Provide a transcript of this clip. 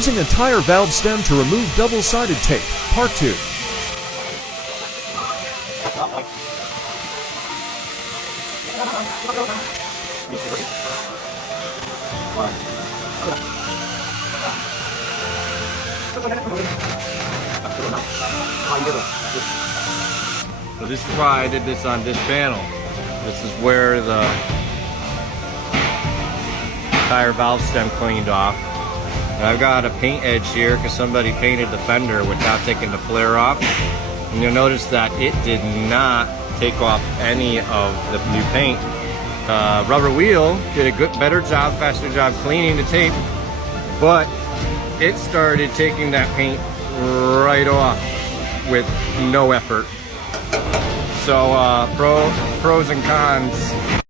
Using a tire valve stem to remove double-sided tape, Part 2. So this is why I did this on this panel. This is where the tire valve stem cleaned off. And I've got a paint edge here because somebody painted the fender without taking the flare off. And you'll notice that it did not take off any of the new paint. Rubber wheel did a better job, faster job cleaning the tape, but it started taking that paint right off with no effort. So pros and cons